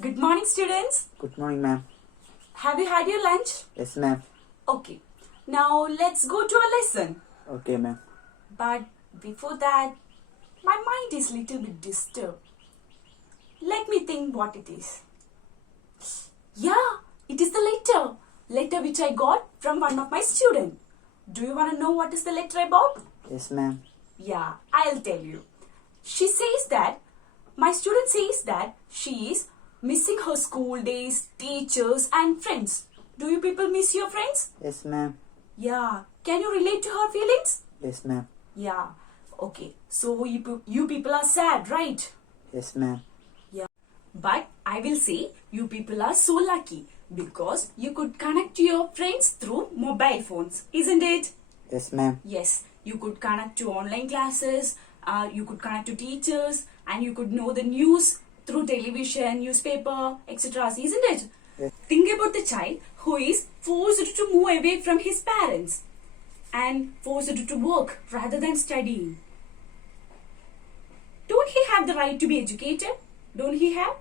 Good morning, students. Good morning, ma'am. Have you had your lunch? Yes, ma'am. Okay. Now let's go to our lesson. Okay, ma'am. But before that, my mind is little bit disturbed. Let me think what it is. Yeah, it is the letter. Letter which I got from one of my students. Do you want to know what is the letter about? Yes, ma'am. Yeah, I'll tell you. My student says that she is missing her school days, teachers and friends. Do you people miss your friends? Yes, ma'am. Yeah. Can you relate to her feelings? Yes, ma'am. Yeah. Okay. So you people are sad, right? Yes, ma'am. Yeah. But I will say you people are so lucky because you could connect to your friends through mobile phones, isn't it? Yes, ma'am. Yes. You could connect to online classes, you could connect to teachers, and you could know the news through television, newspaper, etc. Isn't it? Yes. Think about the child who is forced to move away from his parents and forced to work rather than studying. Don't he have the right to be educated? Don't he have?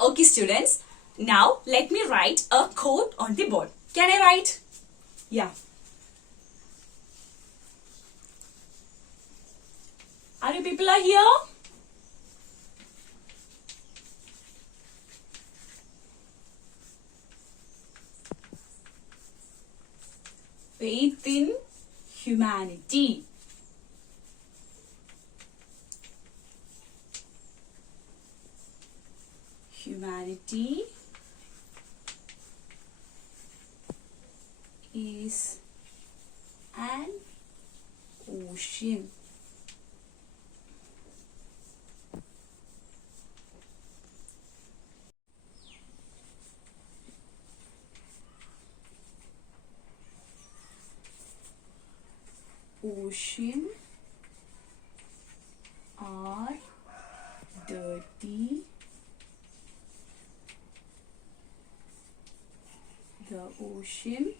Okay, students. Now let me write a quote on the board. Can I write? Yeah. Are you people are here? Faith in humanity. Humanity is an ocean. Ocean are dirty. The ocean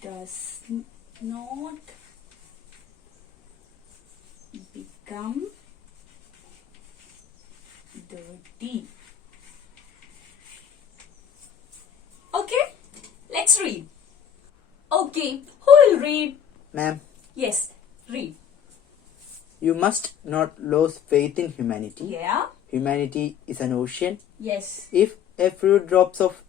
does not become dirty. Okay, let's read. Okay, who will read? Ma'am, Yes, read. you must not lose faith in humanity. Yeah, Humanity is an ocean. yes. If a few drops of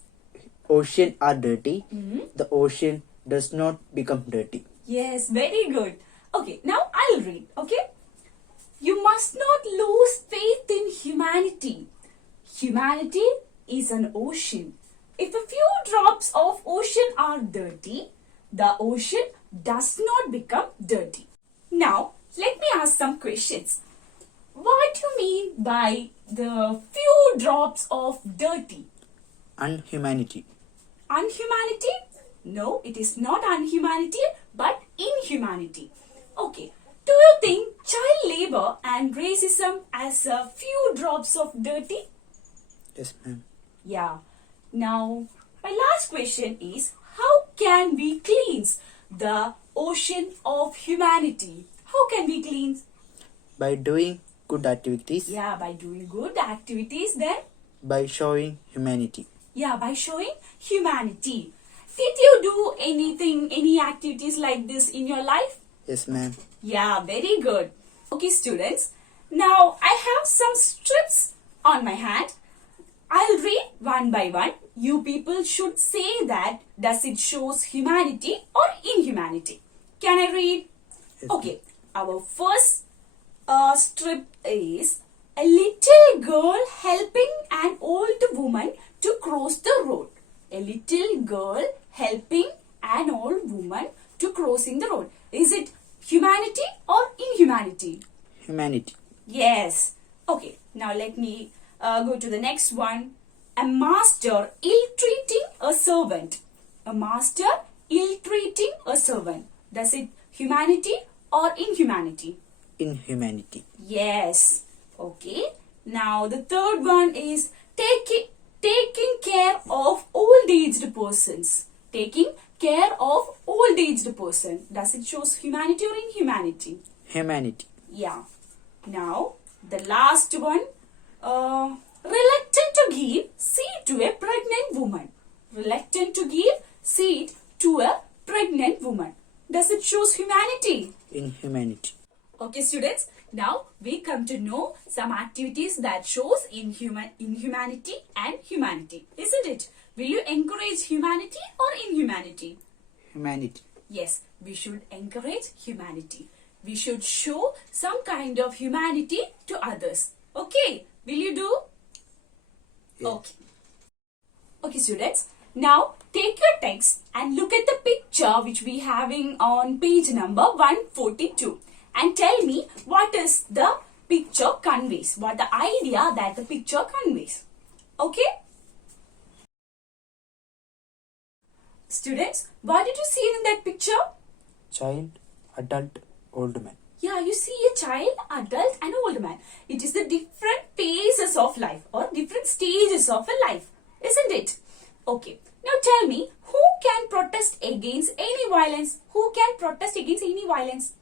ocean are dirty, Mhm. the ocean does not become dirty. Yes, very good. Okay, now I'll read, okay? You must not lose faith in humanity. Humanity is an ocean. If a few drops of ocean are dirty, the ocean does not become dirty. Now, let me ask some questions. What do you mean by the few drops of dirty? Unhumanity. Unhumanity? No, it is not unhumanity, but inhumanity. Okay, do you think child labor and racism as a few drops of dirty? Yes, ma'am. Yeah. Now, my last question is, how can we cleanse the ocean of humanity? How can we cleanse? By doing good activities, Yeah, by doing good activities then. by showing humanity. Yeah, by showing humanity. Did you do any activities like this in your life? Yes, ma'am. Yeah, very good. Okay, students. Now, I have some strips on my hand. I'll read one by one. You people should say that does it shows humanity or inhumanity. Can I read? Yes, Okay, our first strip is a little girl helping an old woman to cross the road. A little girl helping an old woman to crossing the road. Is it humanity or inhumanity? Humanity. Yes. Okay, now let me go to the next one. A master ill-treating a servant. A master ill-treating a servant. Does it humanity or inhumanity? Inhumanity. Yes. Okay. Now the third one is taking care of old-aged persons. Taking care of old-aged person. Does it shows humanity or inhumanity? Humanity. Yeah. Now, the last one. Reluctant to give seed to a pregnant woman. Reluctant to give seed to a pregnant woman. Does it shows humanity? Inhumanity. Okay, students. Now we come to know some activities that shows inhumanity and humanity, isn't it? Will you encourage humanity or inhumanity? Humanity. Yes, we should encourage humanity. We should show some kind of humanity to others. Okay, will you do? Yes. Okay. Okay, students. Now take your text and look at the picture which we having on page number 142 and tell me what is the picture conveys, what the idea that the picture conveys. Okay? Students, what did you see in that picture? Child, adult, old man. Yeah, you see a child, adult and old man. It is the different phases of life or different stages of a life, isn't it? Okay. Now tell me, who can protest against any violence? Who can protest against any violence?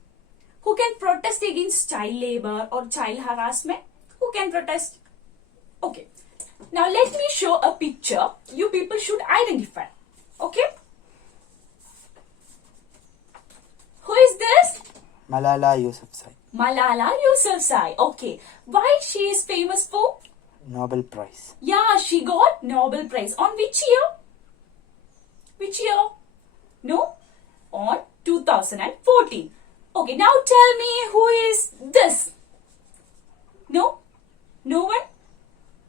Who can protest against child labor or child harassment? Who can protest? Okay. Now let me show a picture. You people should identify. Okay. Who is this? Malala Yousafzai. Malala Yousafzai. Okay. Why she is famous for? Nobel Prize. Yeah, she got Nobel Prize. On which year? Which year? No? On 2014. Okay, now tell me who is this? No? No one?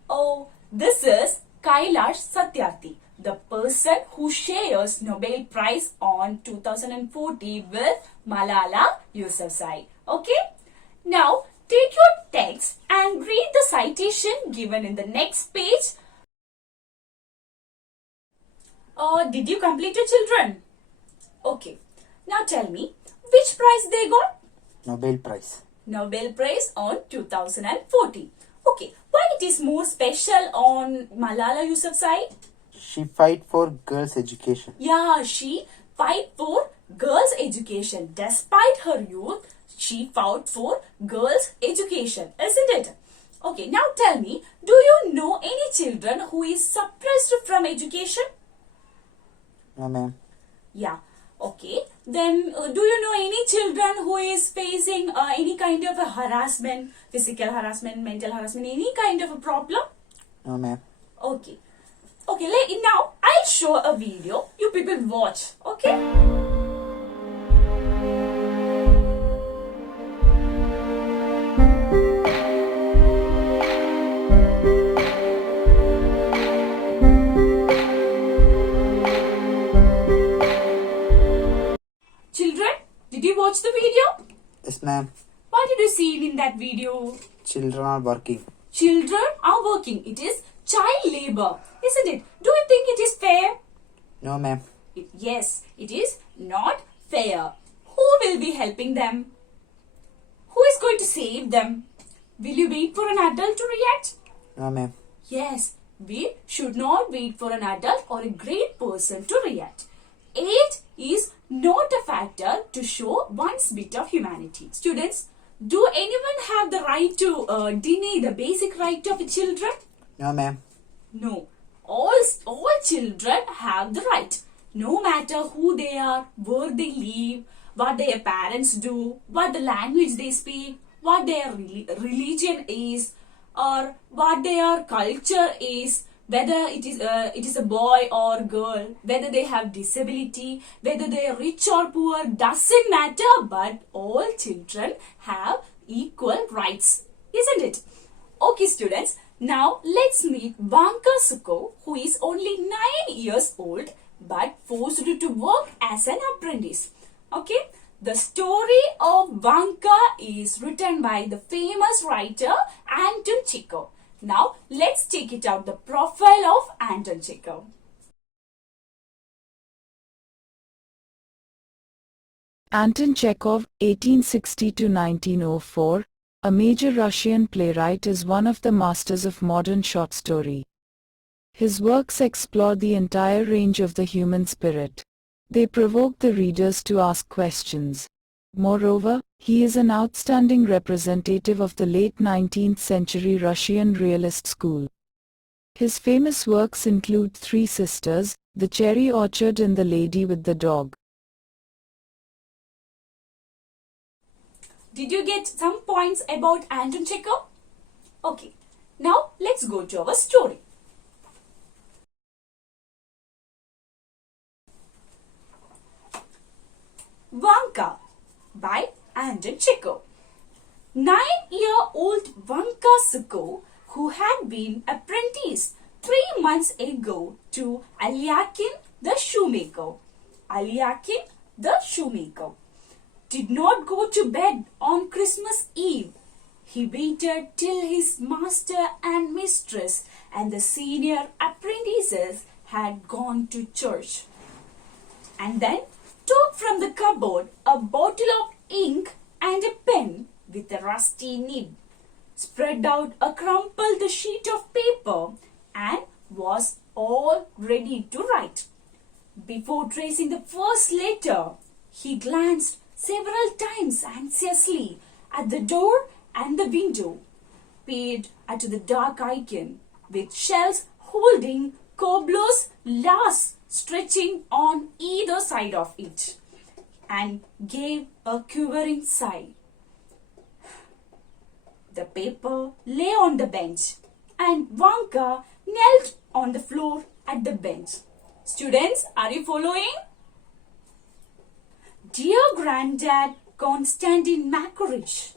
Oh, this is Kailash Satyarthi, the person who shares Nobel Prize on 2014 with Malala Yousafzai. Okay? Now, take your text and read the citation given in the next page. Did you complete it, children? Okay. Now tell me, which prize they got? Nobel Prize. Nobel Prize on 2014. Okay. Why it is more special on Malala Yousafzai? She fight for girls' education. Yeah, she fight for girls' education. Despite her youth, she fought for girls' education, isn't it? Okay, now tell me, do you know any children who is suppressed from education? No, ma'am. Yeah. Okay. Then, do you know any children who is facing any kind of a harassment, physical harassment, mental harassment, any kind of a problem? No, ma'am. Okay. Okay, now I'll show a video. You people watch. Okay? Children, did you watch the video? Yes, ma'am. What did you see in that video? Children are working. Children are working. It is child labor, isn't it? Do you think it is fair? No, ma'am. Yes, it is not fair. Who will be helping them? Who is going to save them? Will you wait for an adult to react? No, ma'am. Yes, we should not wait for an adult or a great person to react. Age is not a factor to show one's bit of humanity. Students, do anyone have the right to deny the basic right of children? No, ma'am. No. All children have the right. No matter who they are, where they live, what their parents do, what the language they speak, what their religion is, or what their culture is, whether it is a boy or girl, whether they have disability, whether they are rich or poor, doesn't matter, but all children have equal rights, isn't it? Okay, students, now let's meet Vanka, who is only 9 years old but forced to work as an apprentice. Okay, the story of Vanka is written by the famous writer Anton Chekhov. Now, let's check it out, the profile of Anton Chekhov. Anton Chekhov, 1860 to 1904, a major Russian playwright, is one of the masters of modern short story. His works explore the entire range of the human spirit. They provoke the readers to ask questions. Moreover, he is an outstanding representative of the late 19th century Russian realist school. His famous works include Three Sisters, The Cherry Orchard and The Lady with the Dog. Did you get some points about Anton Chekhov? Okay, now let's go to our story. Vanka by Anton Chekhov. 9-year-old Vanka, who had been apprenticed 3 months ago to Alyakin the shoemaker, did not go to bed on Christmas Eve. He waited till his master and mistress and the senior apprentices had gone to church, and then took from the cupboard a bottle of ink and a pen with a rusty nib, spread out a crumpled sheet of paper, and was all ready to write. Before tracing the first letter, he glanced several times anxiously at the door and the window, peered at the dark icon with shelves holding cobbler's lace stretching on either side of it, and gave a quivering sigh. The paper lay on the bench, and Vanka knelt on the floor at the bench. Students, are you following? Dear Granddad Konstantin Makarich,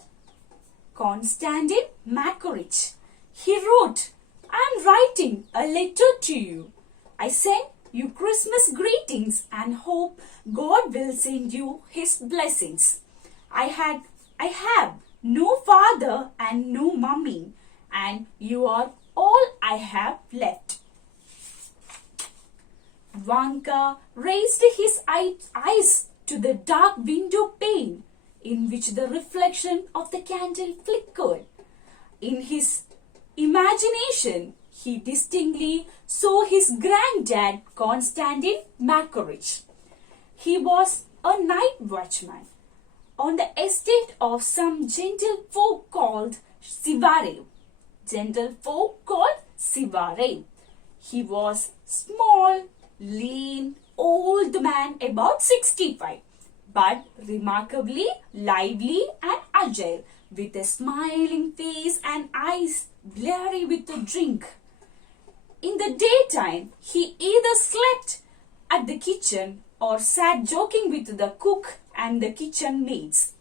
he wrote, I am writing a letter to you. I send you Christmas greetings and hope God will send you his blessings. I have no father and no mummy, and you are all I have left. Vanka raised his eyes to the dark window pane in which the reflection of the candle flickered. In his imagination, he distinctly saw his granddad, Konstantin Makarich. He was a night watchman on the estate of some gentlefolk called Sivarev. He was small, lean, old man about 65, but remarkably lively and agile, with a smiling face and eyes bleary with the drink. In the daytime, he either slept at the kitchen or sat joking with the cook and the kitchen maids.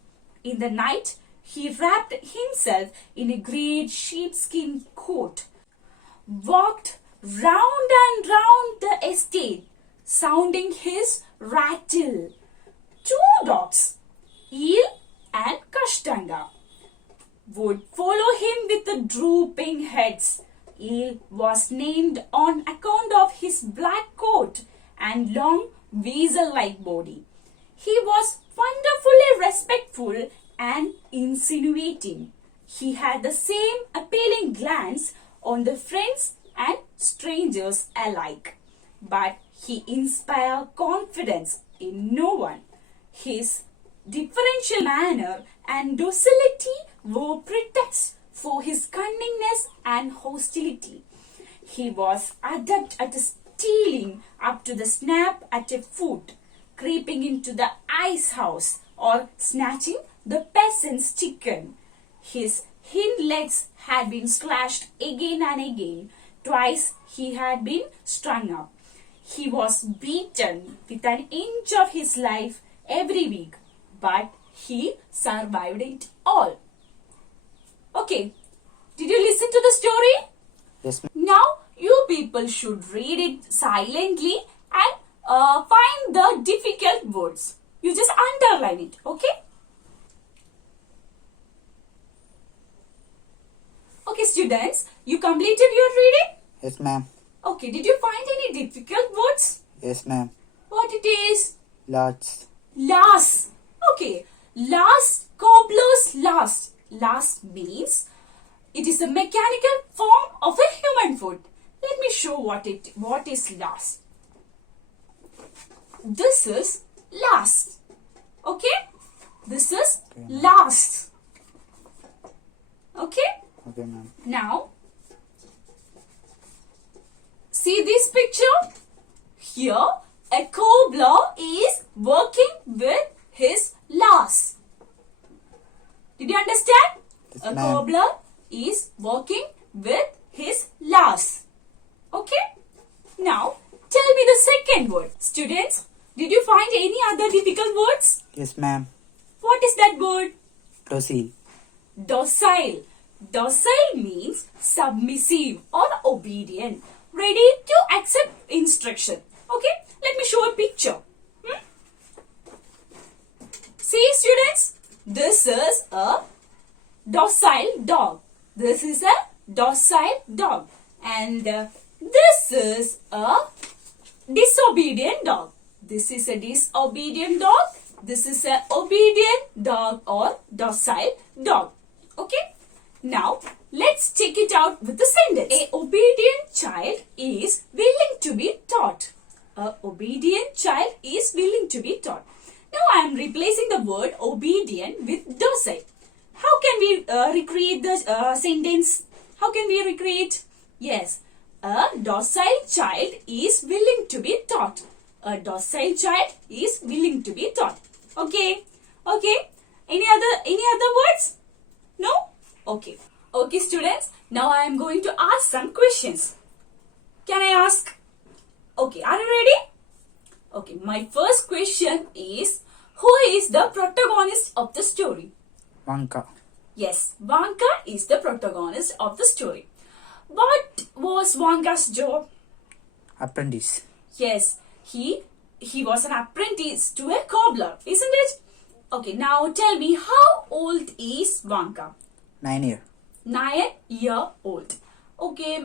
In the night, he wrapped himself in a great sheepskin coat, walked round and round the estate, sounding his rattle. 2 dogs, Eel and Kashtanga, would follow him with the drooping heads. Eel was named on account of his black coat and long weasel-like body. He was wonderfully respectful and insinuating. He had the same appealing glance on the friends and strangers alike, but he inspired confidence in no one. His deferential manner and docility were pretexts for his cunningness and hostility. He was adept at stealing up to the snap at a foot, creeping into the ice house, or snatching the peasant's chicken. His hind legs had been slashed again and again. Twice he had been strung up. He was beaten with an inch of his life every week, but he survived it all. Okay, did you listen to the story? Yes, ma'am. Now you people should read it silently and find the difficult words. You just underline it, okay? Okay, students, you completed your reading? Yes, ma'am. Okay, did you find any difficult words? Yes, ma'am. What it is? Lots. Last. Okay, last, cobbler's last. Last means it is a mechanical form of a human foot. Let me show what is last. This is last. Okay? This is Okay. last. Okay? Okay, ma'am. Now, see this picture? Here, a cobbler is working with his lass. Did you understand? Yes, A ma'am. cobbler is working with his lass. Okay? Now, tell me the second word. Students, did you find any other difficult words? Yes, ma'am. What is that word? Docile. Docile. Docile means submissive or obedient, ready to accept instruction. Okay, let me show a picture. See, students, this is a docile dog. This is a docile dog, and this is a disobedient dog. This is a disobedient dog. This is a obedient dog or docile dog. Okay. Now, let's check it out with the sentence. A obedient child is willing to be taught. A obedient child is willing to be taught. Now, I am replacing the word obedient with docile. How can we recreate the sentence? How can we recreate? Yes, a docile child is willing to be taught. A docile child is willing to be taught. Okay. Okay. Any other words? No? Okay. Okay, students. Now I am going to ask some questions. Can I ask? Okay. Are you ready? Okay. My first question is, who is the protagonist of the story? Vanka. Yes, Vanka is the protagonist of the story. What was Vanka's job? Apprentice. Yes, he was an apprentice to a cobbler, isn't it? Okay, now tell me, how old is Vanka? 9 years. 9-year-old. Okay,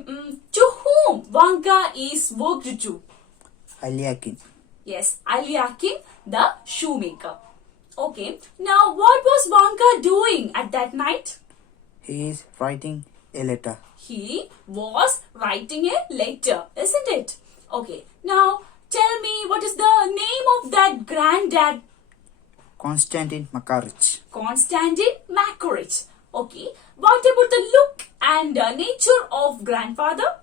to whom Vanka is worked to? Aliakin. Yes, Aliakin, the shoemaker. Okay, now what was Vanka doing at that night? He is writing a letter. He was writing a letter, isn't it? Okay, now tell me, what is the name of that granddad? Konstantin Makarich. Konstantin Makarich. Okay, what about the look and nature of grandfather?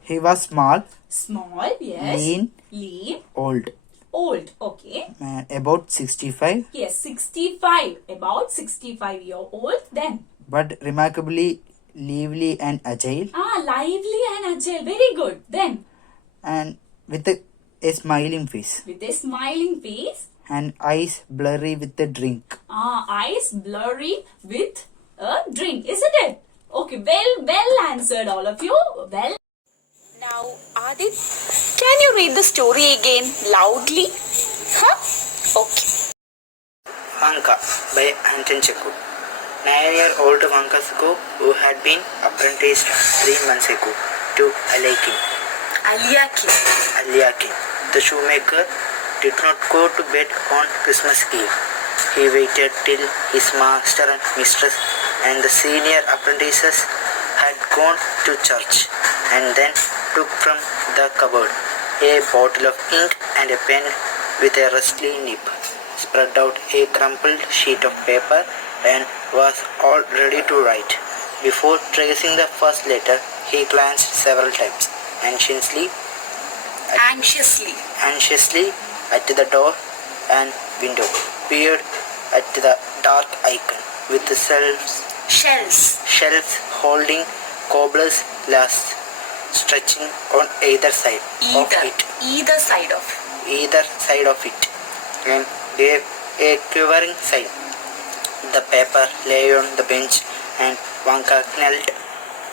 He was small, Small, yes. lean, old. Old, okay. About 65, Yes, 65. About 65-year-old. Then, but remarkably lively and agile, lively and agile. Very good. Then, and with a smiling face, with a smiling face. and eyes blurry with a drink. Eyes blurry with a drink, isn't it? Okay, well answered, all of you. Well. Now, Adit, can you read the story again loudly? Huh? Okay. Vanka by Anton Chekhov. 9-year-old Vanka who had been apprenticed 3 months ago to Aliakin, the shoemaker, did not go to bed on Christmas Eve. He waited till his master and mistress and the senior apprentices had gone to church, and then took from the cupboard a bottle of ink and a pen with a rusty nib, spread out a crumpled sheet of paper, and was all ready to write. Before tracing the first letter, he glanced several times, anxiously at the door and window, peered at the dark icon with the shelves holding cobbler's glass stretching on either side of it, and gave a quivering sigh. The paper lay on the bench, and Vanka knelt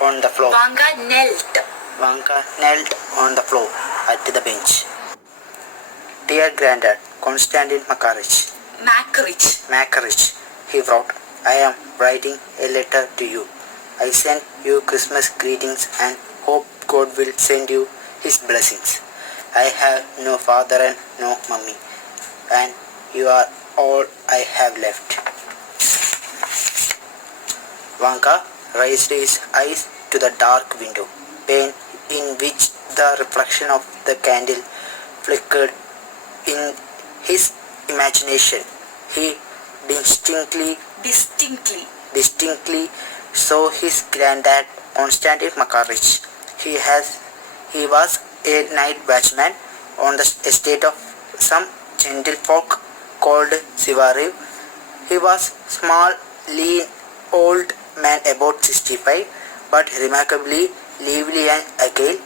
on the floor. Vanka knelt on the floor at the bench. Dear Grandad, Konstantin Makarich, he wrote, I am writing a letter to you. I send you Christmas greetings and hope God will send you his blessings. I have no father and no mummy, and you are all I have left. Vanka raised his eyes to the dark window pane in which the reflection of the candle flickered in his imagination. He distinctly saw his granddad Konstantin Makarich. He was a night watchman on the estate of some gentlefolk called Sivarev. He was small, lean, old man about 65, but remarkably lively and agile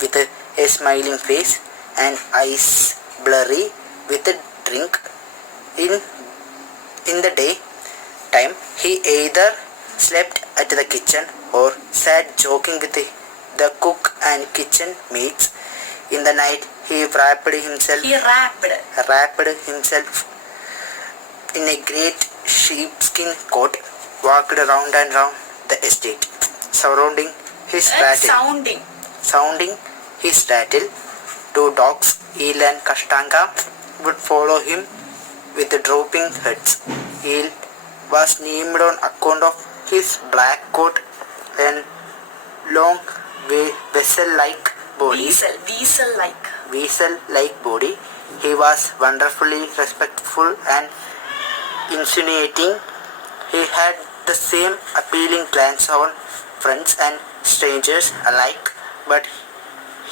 with a smiling face and eyes blurry with a drink. In the day time, he either slept at the kitchen or sat joking with the cook and kitchen maids. In the night, he wrapped himself in a great sheepskin coat, walked round and round the estate, sounding his rattle. Two dogs, Eel and Kastanga, would follow him with drooping heads. Eel was named on account of his black coat and long vessel-like body. He was wonderfully respectful and insinuating. He had the same appealing glance on friends and strangers alike, but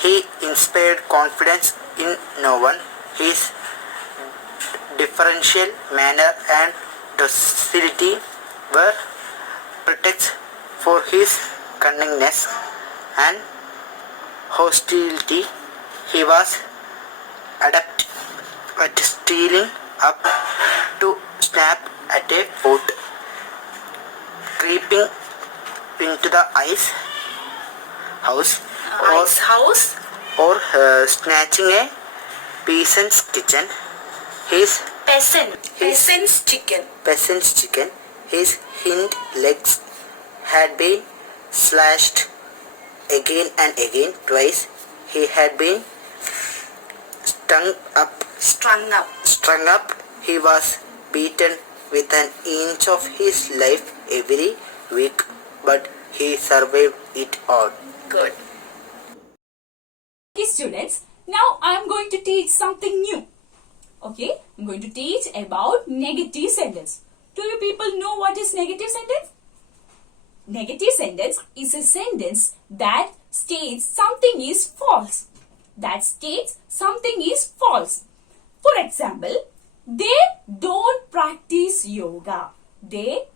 he inspired confidence in no one. His differential manner and docility were pretexts for his cunningness and hostility. He was adept at stealing up to snap at a foot, creeping into the ice house or snatching a peasant's kitchen. Peasant's chicken. His hind legs had been slashed again and again. Twice he had been strung up. He was beaten within an inch of his life every week, but he survived it all. Good. Okay, students, now I am going to teach something new. Okay, I'm going to teach about negative sentence. Do you people know what is negative sentence? Negative sentence is a sentence that states something is false. For example, they don't practice yoga. That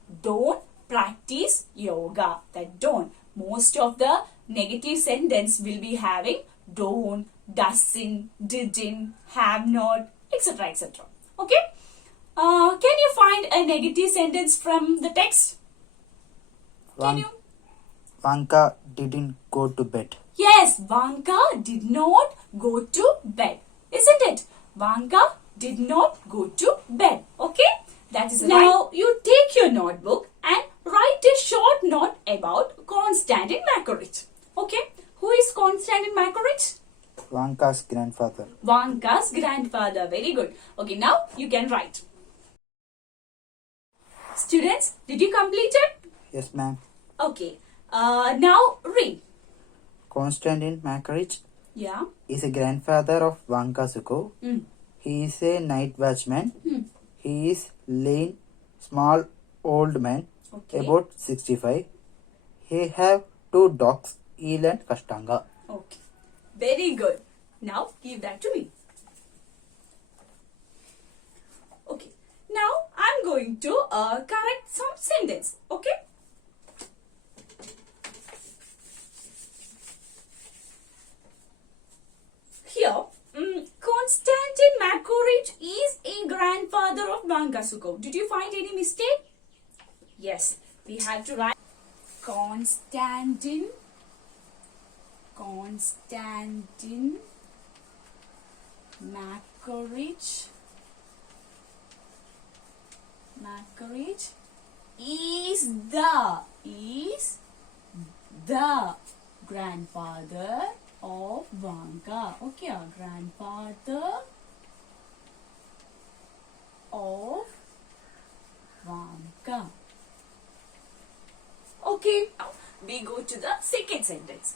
don't. Most of the negative sentence will be having don't, doesn't, didn't, have not, etc. etc. Okay? Can you find a negative sentence from the text? Vanka didn't go to bed. Yes, Vanka did not go to bed. Isn't it? Vanka did not go to bed. Okay? That is now you take your notebook and write a short note about Konstantin Makarich. Okay? Who is Konstantin Makarich? Vanka's grandfather. Very good. Okay, now you can write. Students, did you complete it? Yes, ma'am. Okay. Now read. Konstantin Makarich Yeah. is a grandfather of Vanka Suko. Mm. He is a night watchman. Hmm. He is lean, small, old man, Okay. about 65. He have two dogs, Eel and Kastanga. Okay. Very good. Now give that to me. Okay. Now I'm going to correct some sentence. Okay. Here, Konstantin Makarich is a grandfather of Vanka Suko. Did you find any mistake? Yes. We had to write Konstantin Makarich is the grandfather of Vanka. Okay, grandfather of Vanka. Okay, now we go to the second sentence.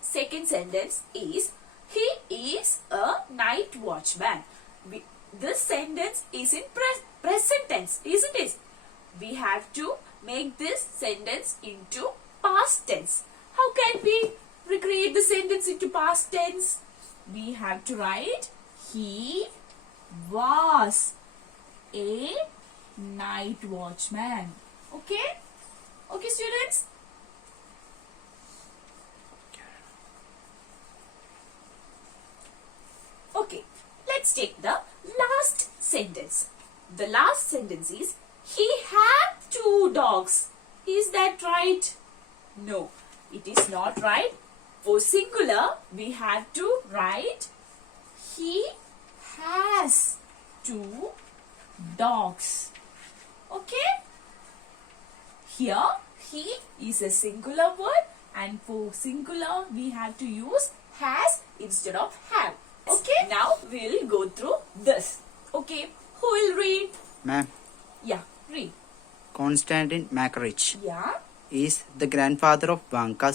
Second sentence is he is a night watchman. This sentence is in present tense, isn't it? We have to make this sentence into past tense. How can we recreate the sentence into past tense? We have to write he was a night watchman. Okay? Okay, students? Okay, let's take the last sentence. The last sentence is he had 2 dogs. Is that right? No, it is not right. For singular, we have to write he has 2 dogs. Okay? Here, he is a singular word, and for singular, we have to use has instead of have. Okay? Now, we'll go through this. Okay? Who will read? Ma'am, Yeah, read. Konstantin Makarich Yeah. is the grandfather of Vanka,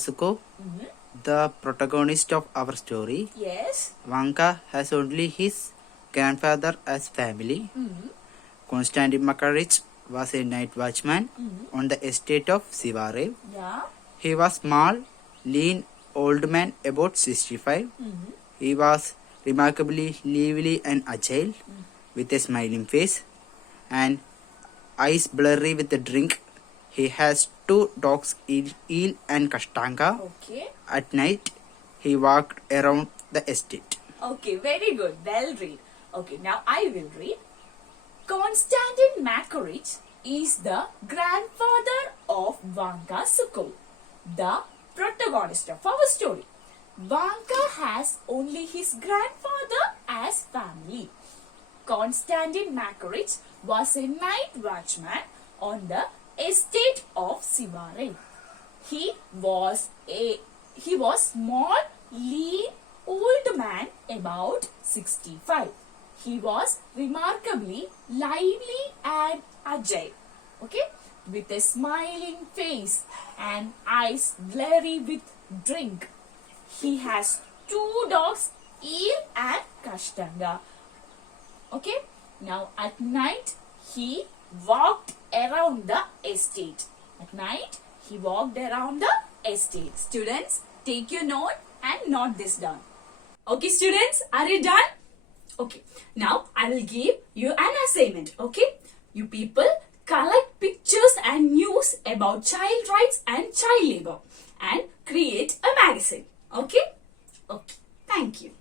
the protagonist of our story. Yes. Vanka has only his grandfather as family. Konstantin Makarich was a night watchman on the estate of Sivarev. Yeah. He was small, lean, old man about 65. He was remarkably lively and agile, with a smiling face and eyes blurry with the drink. He has 2 dogs, Eel and Kashtanka. Okay. At night, he walked around the estate. Okay, very good. Well read. Okay, now I will read. Konstantin Makarich is the grandfather of Vanka Sukul, the protagonist of our story. Vanka has only his grandfather as family. Konstantin Makarich was a night watchman on the estate of Sivarev. He was small, lean, old man about 65. He was remarkably lively and agile. Okay, with a smiling face and eyes blurry with drink. He has 2 dogs, Eel and Kashtanga. Okay, now at night he walked around the estate. At night he walked around the estate. Students, take your note and note this down. Okay, students, are you done? Okay, now I will give you an assignment. Okay, you people collect pictures and news about child rights and child labor and create a magazine. Okay? Okay, thank you.